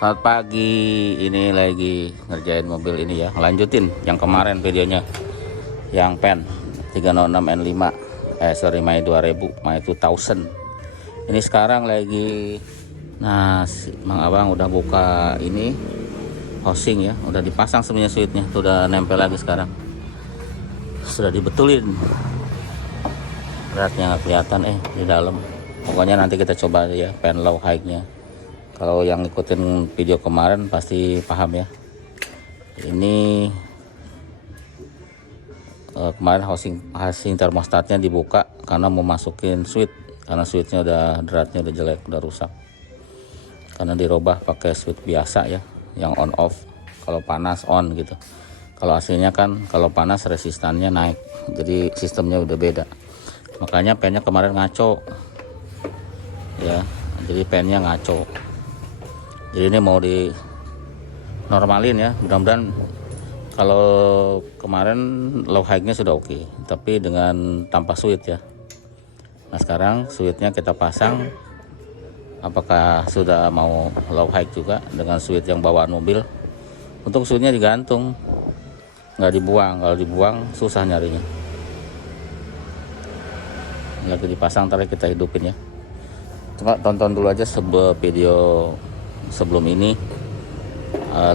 Selamat pagi, ini lagi ngerjain mobil ini ya, lanjutin yang kemarin videonya yang pen 306N5 Mei 2000 Mei 2000. Ini sekarang lagi, nah Mang Abang udah buka ini housing ya, udah dipasang semuanya switchnya, udah nempel lagi sekarang, sudah dibetulin. Beratnya nggak kelihatan di dalam. Pokoknya nanti kita coba ya pen low high nya. Kalau yang ikutin video kemarin pasti paham ya. Ini kemarin housing termostatnya dibuka karena mau masukin switch, karena switchnya udah dratnya udah jelek, udah rusak. Karena dirubah pakai switch biasa ya, yang on off. Kalau panas on gitu. Kalau aslinya kan kalau panas resistannya naik, jadi sistemnya udah beda. Makanya pennya kemarin ngaco ya, jadi pennya ngaco. Jadi ini mau di normalin ya, mudah-mudahan. Kalau kemarin low high-nya sudah oke, tapi dengan tanpa switch ya. Nah sekarang switchnya kita pasang, apakah sudah mau low high juga dengan switch yang bawaan mobil. Untuk switchnya digantung, nggak dibuang. Kalau dibuang susah nyarinya. Lagi dipasang, ntar kita hidupin ya. Coba tonton dulu aja sebuah video sebelum ini,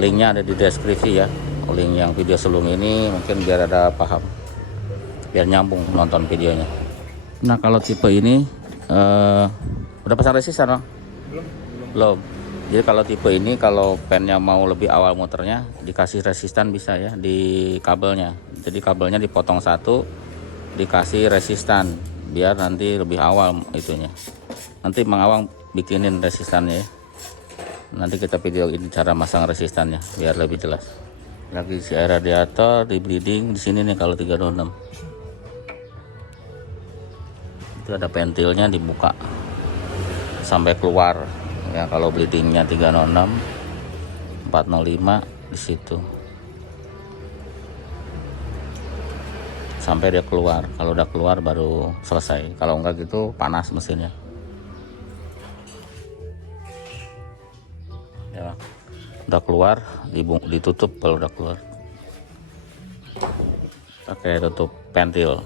linknya ada di deskripsi ya, link yang video sebelum ini, mungkin biar ada paham, biar nyambung nonton videonya. Nah kalau tipe ini udah pasang resistor? Belum. Jadi kalau tipe ini, kalau pennya mau lebih awal muternya, dikasih resistan bisa ya di kabelnya. Jadi kabelnya dipotong satu, dikasih resistan biar nanti lebih awal itunya. Nanti Mang Awang bikinin resistannya ya. Nanti kita video ini cara masang resistannya biar lebih jelas. Lagi si air radiator di bleeding di sini nih kalau 326. Itu ada pentilnya dibuka sampai keluar ya, kalau bleedingnya 306 405 di situ. Sampai dia keluar. Kalau udah keluar baru selesai. Kalau enggak gitu panas mesinnya. Ya, udah keluar, ditutup kalau udah keluar. Pakai tutup pentil.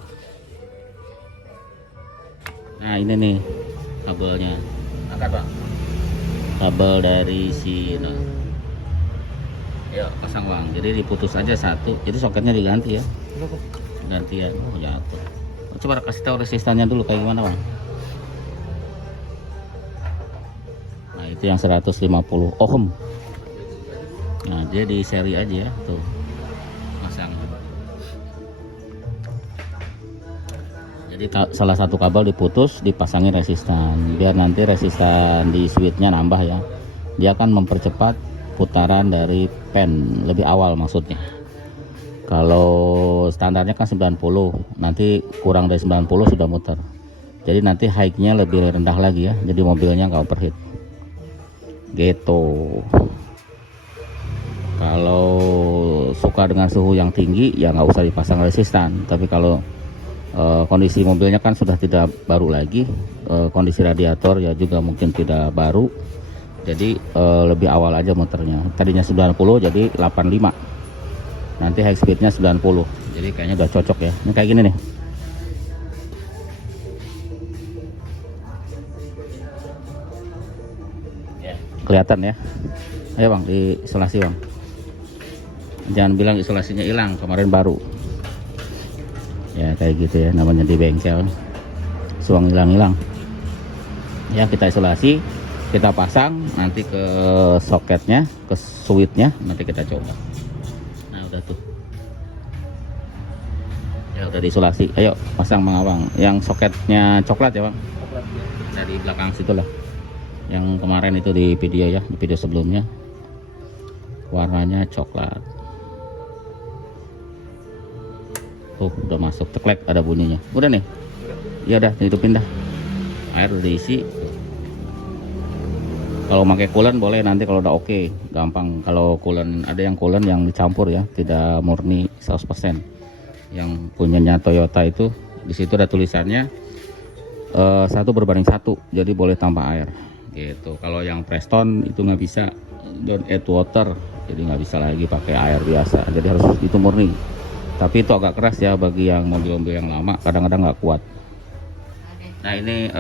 Nah ini nih kabelnya. Angkat Bang. Kabel dari sini. Yuk pasang Bang. Jadi diputus aja satu. Jadi soketnya diganti ya. Gantian. Oh jatuh. Coba kasih tahu resistannya dulu kayak gimana Bang. Nah itu yang 150 ohm. Nah dia di seri aja ya, tuh pasang. Jadi salah satu kabel diputus, dipasangin resistan biar nanti resistan di switchnya nambah ya. Dia akan mempercepat putaran dari pen lebih awal maksudnya. Kalau standarnya kan 90, nanti kurang dari 90 sudah muter. Jadi nanti high-nya lebih rendah lagi ya, jadi mobilnya nggak overheat gitu. Kalau suka dengan suhu yang tinggi ya nggak usah dipasang resistan. Tapi kalau kondisi mobilnya kan sudah tidak baru lagi, kondisi radiator ya juga mungkin tidak baru, jadi lebih awal aja muternya. Tadinya 90 jadi 85, nanti high speednya 90. Jadi kayaknya udah cocok ya. Ini kayak gini nih. Kelihatan ya. Ayo Bang, diisolasi Bang. Jangan bilang isolasinya hilang, kemarin baru. Ya kayak gitu ya, namanya di bengkel. Suang hilang-hilang. Ya kita isolasi, kita pasang nanti ke soketnya, ke switchnya, nanti kita coba. Nah udah tuh. Ya udah diisolasi. Ayo pasang Bang Abang. Yang soketnya coklat ya Bang. Coklat ya. Dari belakang situ lah. Yang kemarin itu di video ya, di video sebelumnya. Warnanya coklat. Udah masuk, teklek ada bunyinya. Udah nih. Ya udah hidupin dah. Air udah diisi. Kalau pakai coolant boleh nanti kalau udah oke, gampang. Kalau coolant ada yang coolant yang dicampur ya, tidak murni 100%. Yang punyanya Toyota itu di situ ada tulisannya 1:1, jadi boleh tambah air. Gitu. Kalau yang Preston itu nggak bisa. don't add water, jadi nggak bisa lagi pakai air biasa, jadi harus itu murni. Tapi itu agak keras ya bagi yang mobil-mobil yang lama, kadang-kadang nggak kuat. Nah ini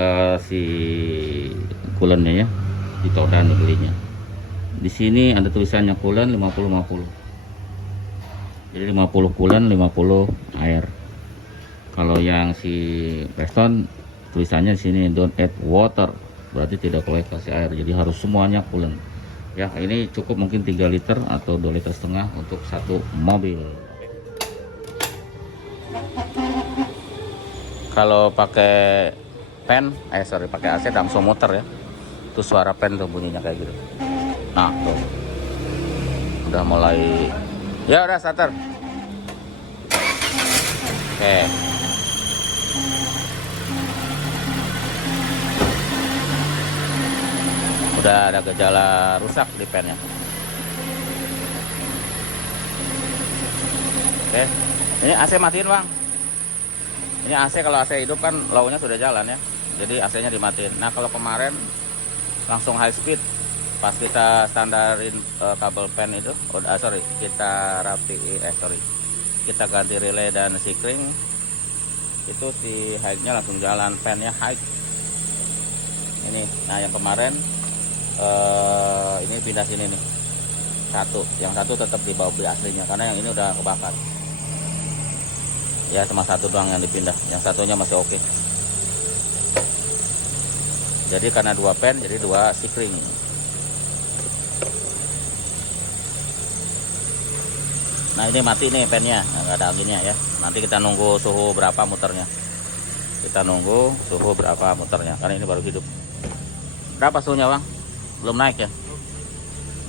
si coolant-nya ya, di Todan belinya. Di sini ada tulisannya coolant 50-50. Jadi 50 coolant, 50 air. Kalau yang si Preston tulisannya di sini don't add water, berarti tidak boleh kasih air, jadi harus semuanya coolant. Ya ini cukup mungkin 3 liter atau 2 liter setengah untuk satu mobil. Kalau pakai pen, pakai AC langsung muter ya. Itu suara pen tuh bunyinya kayak gitu. Nah tuh, udah mulai. Ya udah starter. Oke. Udah ada gejala rusak di pennya. Oke. Ini AC matiin bang. Ini AC, kalau AC hidup kan low-nya sudah jalan ya. Jadi AC-nya dimatiin. Nah kalau kemarin langsung high speed pas kita standarin kabel pen itu, kita kita ganti relay dan sikring, itu si high-nya langsung jalan, pennya high. Ini, nah yang kemarin ini pindah sini nih, yang satu tetap di bawah aslinya karena yang ini udah kebakar. Ya cuma satu doang yang dipindah, yang satunya masih oke. Jadi karena 2 pen jadi 2 sikring. Nah ini mati nih pennya, nggak ada anginnya ya. Nanti kita nunggu suhu berapa muternya. Kita nunggu suhu berapa muternya karena ini baru hidup. Berapa suhunya bang? Belum naik ya?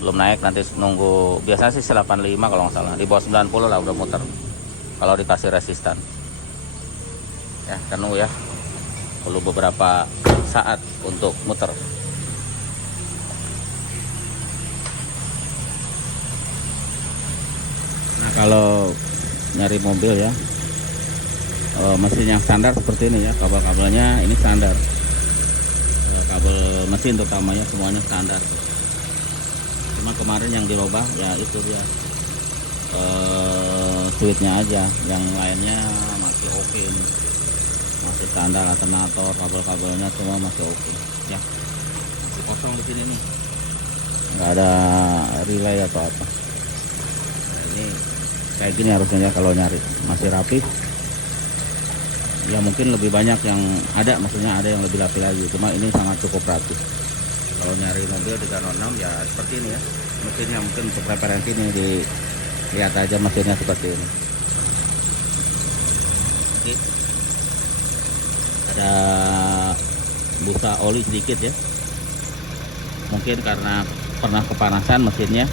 Belum naik, nanti nunggu. Biasanya sih 85 kalau nggak salah. Di bawah 90 lah udah muter kalau dikasih resistan ya. Kan nunggu ya, perlu beberapa saat untuk muter. Nah kalau nyari mobil ya, mesin yang standar seperti ini ya, kabel-kabelnya ini standar, kabel mesin terutamanya semuanya standar. Cuma kemarin yang dirubah ya itu dia switchnya aja, yang lainnya masih oke nih. Masih standar, alternator, kabel-kabelnya semua masih oke ya. Masih kosong di sini nih, nggak ada relay atau apa. Nah, ini kayak gini harusnya ya kalau nyari, masih rapi ya. Mungkin lebih banyak yang ada, maksudnya ada yang lebih rapi lagi, cuma ini sangat cukup rapi. Kalau nyari mobil 306 ya seperti ini ya. Mesinnya mungkin untuk referensi ini dilihat aja mesinnya seperti ini. Oke. Ada busa oli sedikit ya, mungkin karena pernah kepanasan mesinnya.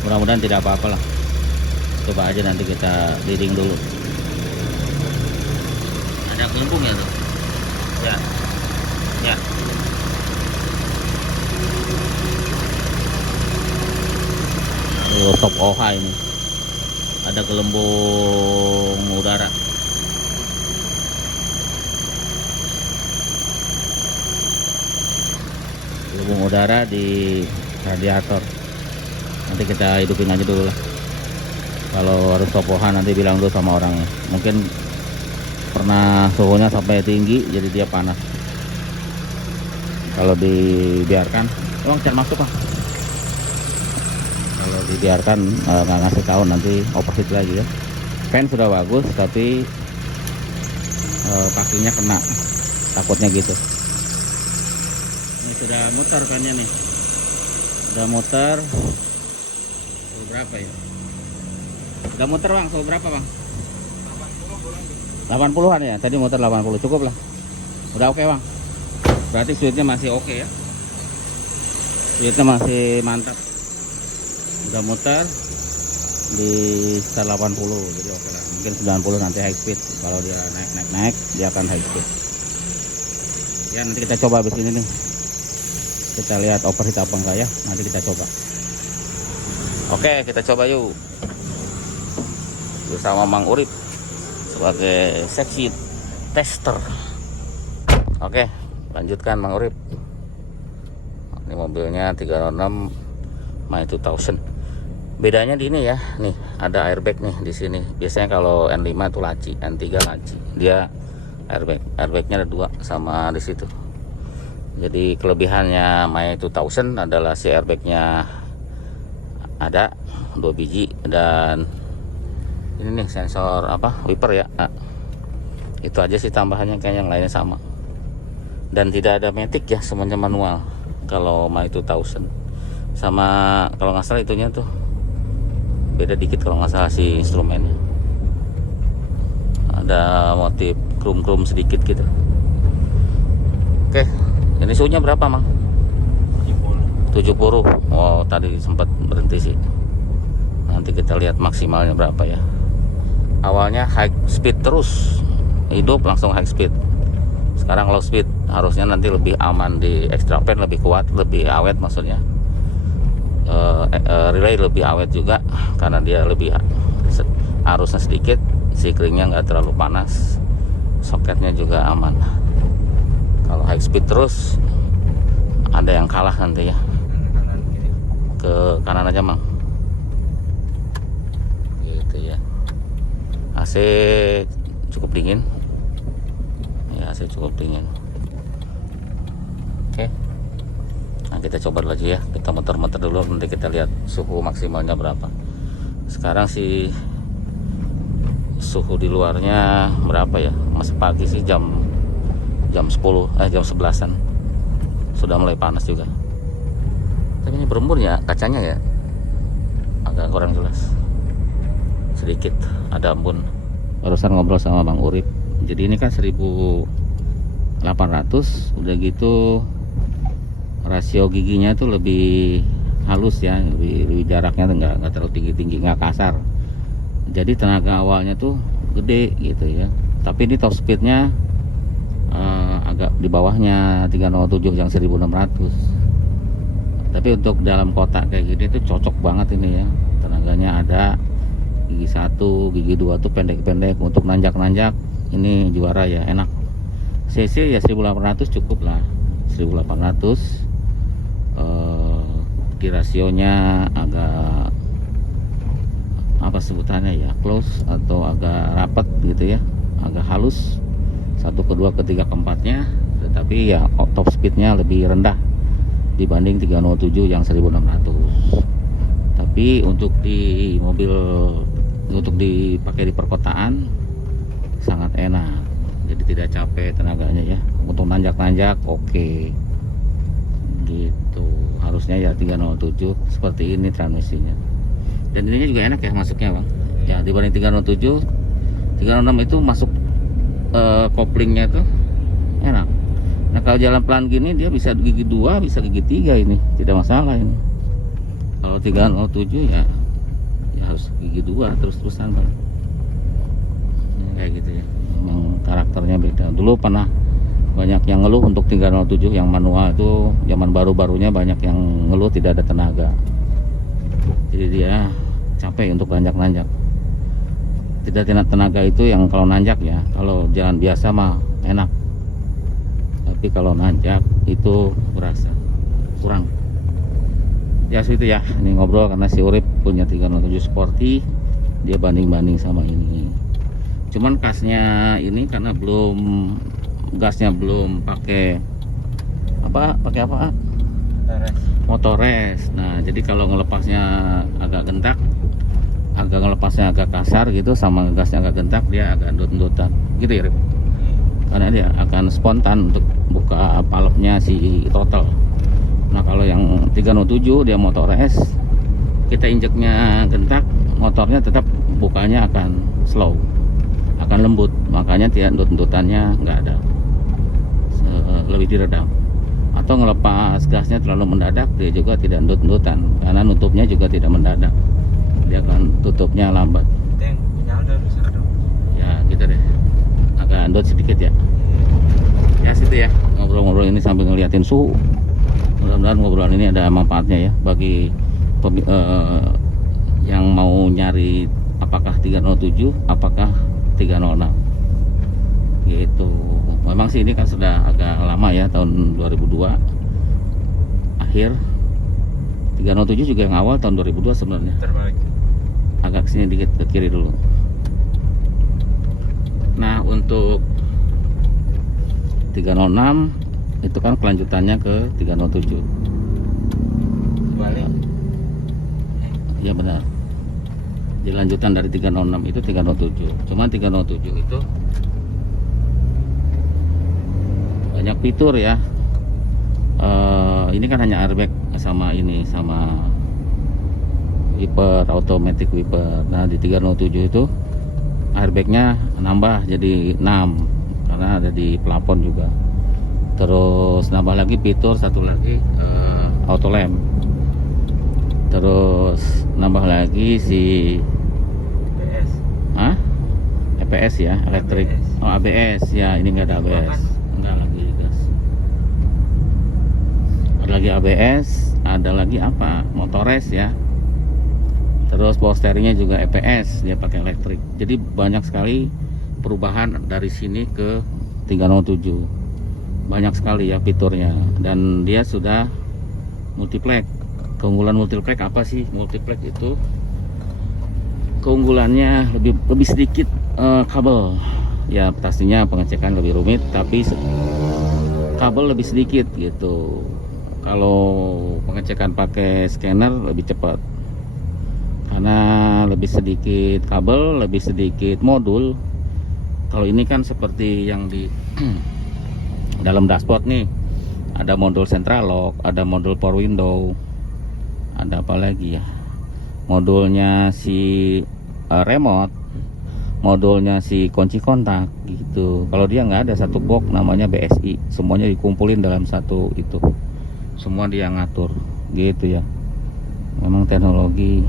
Mudah-mudahan tidak apa-apa lah. Coba aja nanti kita leading dulu. Ada gelembung ya tuh ya, ya. Top OH ini ada gelembung udara. Gelembung udara di radiator. Nanti kita hidupin aja dulu lah. Kalau harus top OH nanti bilang dulu sama orangnya. Mungkin pernah suhunya sampai tinggi jadi dia panas. Kalau dibiarkan, cari masuk Pak. Kalau dibiarkan nggak ngasih tahu, nanti overheat lagi ya. Pen sudah bagus tapi kakinya kena, takutnya gitu. Ini sudah muter pennya nih, udah muter. Suhu berapa ya? Udah muter bang, suhu berapa bang? 80-an ya, tadi muter 80, cukup lah. Udah oke bang. Berarti switchnya masih oke ya. Switchnya masih mantap. Udah muter di sekitar 80, jadi oke lah. Mungkin 90 nanti high speed. Kalau dia naik dia akan high speed ya. Nanti kita coba habis ini nih, kita lihat overheat apa enggak ya. Nanti kita coba. Oke, kita coba yuk bersama Mang Urip sebagai seksi tester. Oke, lanjutkan Mang Urip. Ini mobilnya 306 My 2000. Bedanya di ini ya, nih ada airbag nih di sini. Biasanya kalau N5 itu laci, N3 laci. Dia airbagnya ada 2 sama di situ. Jadi kelebihannya My 2000 adalah si airbagnya ada 2 biji, dan ini nih sensor wiper ya. Nah, itu aja sih tambahannya, kayak yang lainnya sama. Dan tidak ada matic ya, semuanya manual kalau My 2000. Sama kalau nggak salah itunya tuh beda dikit kalau nggak salah si instrumennya, ada motif krum-krum sedikit gitu. Oke, ini suhunya berapa Mang? 70. Oh, tadi sempat berhenti sih. Nanti kita lihat maksimalnya berapa ya. Awalnya high speed terus, hidup langsung high speed. Sekarang low speed, harusnya nanti lebih aman di extra fan, lebih kuat, lebih awet maksudnya. Relay lebih awet juga karena dia lebih arusnya sedikit, sikringnya nggak terlalu panas, soketnya juga aman. Kalau high speed terus ada yang kalah nanti ya. Ke kanan aja Mang, gitu ya. AC cukup dingin ya, AC cukup dingin. Oke, nah kita coba dulu aja ya, kita muter-muter dulu, nanti kita lihat suhu maksimalnya berapa. Sekarang sih suhu di luarnya berapa ya, masih pagi sih, jam 10 jam 11-an sudah mulai panas juga. Tapi ini berembun ya kacanya ya, agak kurang jelas sedikit, ada embun. Barusan ngobrol sama Bang Urip, jadi ini kan 1800, udah gitu rasio giginya tuh lebih halus ya, lebih jaraknya nggak terlalu tinggi, nggak kasar. Jadi tenaga awalnya tuh gede gitu ya. Tapi ini top speednya agak di bawahnya 307 yang 1600. Tapi untuk dalam kota kayak gini tuh cocok banget ini ya. Tenaganya ada, gigi 1, gigi 2 tuh pendek-pendek, untuk nanjak-nanjak ini juara ya, enak. CC ya 1800 cukup lah, 1800. Di rasionya agak apa sebutannya ya, close atau agak rapat gitu ya, agak halus 1 ke 2 ke 3 ke 4-nya. Tetapi ya top speednya lebih rendah dibanding 307 yang 1600. Tapi untuk di mobil, untuk dipakai di perkotaan sangat enak, jadi tidak capek tenaganya ya. Untuk nanjak-nanjak oke. Gitu, harusnya ya 307 seperti ini transmisinya. Dan ininya juga enak ya masuknya Bang ya, dibanding 307. 306 itu masuk koplingnya tuh enak. Nah kalau jalan pelan gini dia bisa gigi 2, bisa gigi 3, ini tidak masalah ini. Kalau 307 ya harus gigi 2 terus-terusan Bang. Kayak gitu ya, memang karakternya beda. Dulu pernah banyak yang ngeluh untuk 307 yang manual itu, zaman baru-barunya banyak yang ngeluh tidak ada tenaga. Jadi dia capek untuk nanjak-nanjak. Tidak tenaga itu yang kalau nanjak ya, kalau jalan biasa mah enak. Tapi kalau nanjak itu berasa kurang. Ya segitu ya, ini ngobrol karena si Urip punya 307 Sporty, dia banding-banding sama ini. Cuman kasnya ini karena gasnya belum pakai apa? Motores. Nah jadi kalau ngelepasnya agak gentak, ngelepasnya agak kasar gitu, sama gasnya agak gentak, dia agak endut-endutan gitu ya Rip. Karena dia akan spontan untuk buka palepnya si throttle. Nah kalau yang 307 dia motor S, kita injeknya gentak, motornya tetap bukanya akan slow, akan lembut, makanya tidak endut-endutannya nggak ada, lebih diredam. Atau ngelepas gasnya terlalu mendadak, dia juga tidak endut-endutan karena nutupnya juga tidak mendadak, dia akan tutupnya lambat. Ya gitu deh, agak endut sedikit ya. Ya situ ya, ngobrol-ngobrol ini sambil ngeliatin suhu. Mudah-mudahan ngobrolan ini ada manfaatnya ya bagi yang mau nyari apakah 307, apakah 306 gitu. Memang sih ini kan sudah agak lama ya, tahun 2002 akhir. 307 juga yang awal tahun 2002 sebenarnya. Terbalik. Agak kesini dikit ke kiri dulu. Nah untuk 306 itu kan kelanjutannya ke 307. Balik. Iya benar. Jadi lanjutan dari 306 itu 307. Cuman 307 itu banyak fitur ya. Ini kan hanya airbag sama ini, sama wiper, automatic wiper. Nah di 307 itu airbagnya nambah jadi 6 karena ada di plafon juga. Terus nambah lagi fitur satu lagi, auto lamp. Terus nambah lagi si PS. EPS ya, elektrik. Oh, ABS ya, ini enggak ada ABS. Enggak lagi gas. Ada lagi ABS, ada lagi apa? Motores ya. Terus power steeringnya juga EPS, dia pakai elektrik. Jadi banyak sekali perubahan dari sini ke 307. Banyak sekali ya fiturnya, dan dia sudah multiplex. Keunggulan multiplex apa sih? Multiplex itu keunggulannya lebih sedikit kabel. Ya pastinya pengecekan lebih rumit, tapi kabel lebih sedikit gitu. Kalau pengecekan pakai scanner lebih cepat. Karena lebih sedikit kabel, lebih sedikit modul. Kalau ini kan seperti yang di dalam dashboard nih, ada modul central lock, ada modul power window, ada apa lagi ya, modulnya si remote, modulnya si kunci kontak gitu. Kalau dia nggak ada satu box namanya BSI, semuanya dikumpulin dalam satu itu, semua dia ngatur gitu ya. Memang teknologi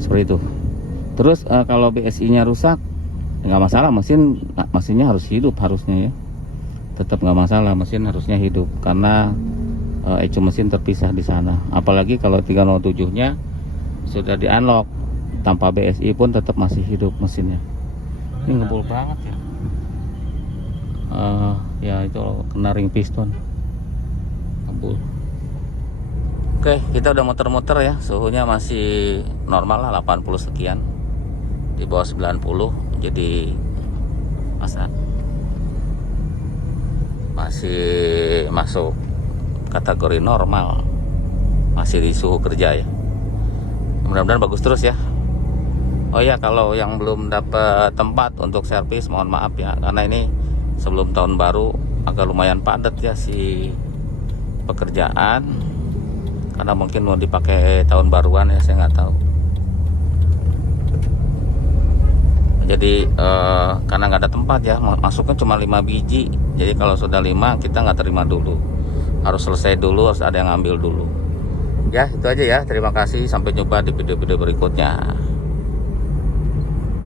seperti itu. Terus kalau BSI nya rusak nggak masalah, mesinnya harus hidup harusnya ya, tetap nggak masalah, mesin harusnya hidup karena ECU mesin terpisah di sana. Apalagi kalau 307 nya sudah di unlock tanpa BSI pun tetap masih hidup mesinnya. Ini ngebul banget ya. Ya itu kena ring piston, ngebul. Oke, kita udah muter-muter ya, suhunya masih normal lah, 80 sekian, di bawah 90. Jadi masih masuk kategori normal, masih di suhu kerja ya. Mudah-mudahan bagus terus ya. Oh ya, kalau yang belum dapat tempat untuk servis mohon maaf ya, karena ini sebelum tahun baru agak lumayan padat ya si pekerjaan, karena mungkin mau dipakai tahun baruan ya, saya nggak tahu. Jadi karena nggak ada tempat ya, masuknya cuma 5 biji. Jadi kalau sudah 5 kita nggak terima dulu, harus selesai dulu, harus ada yang ngambil dulu ya. Itu aja ya, terima kasih, sampai jumpa di video-video berikutnya.